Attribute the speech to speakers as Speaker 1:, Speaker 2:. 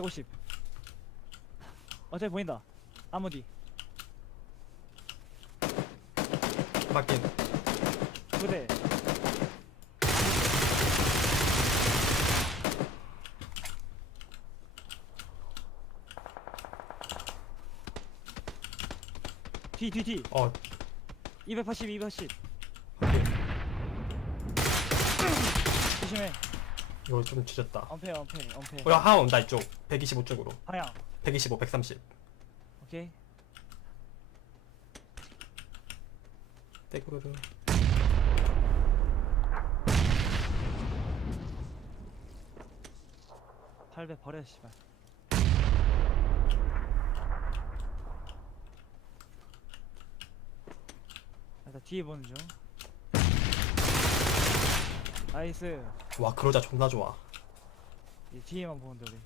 Speaker 1: 150 어차피 보인다. 아무디
Speaker 2: 맞긴.
Speaker 1: 부대. 뒤 뒤 뒤.
Speaker 2: 어,
Speaker 1: 280 280
Speaker 2: 오케이.
Speaker 1: 조심해
Speaker 2: 이거 좀 지졌다.
Speaker 1: 엄폐 엄폐 엄폐
Speaker 2: 어, 야, 하나 온다, 이쪽. 125쪽으로.
Speaker 1: 방향
Speaker 2: 125, 130.
Speaker 1: 오케이
Speaker 2: 떼구르르.
Speaker 1: 팔배 버려 씨발 일단 뒤에 보는 중 나이스.
Speaker 2: 와, 그러자. 존나 좋아.
Speaker 1: 이 뒤에만 보는데 우리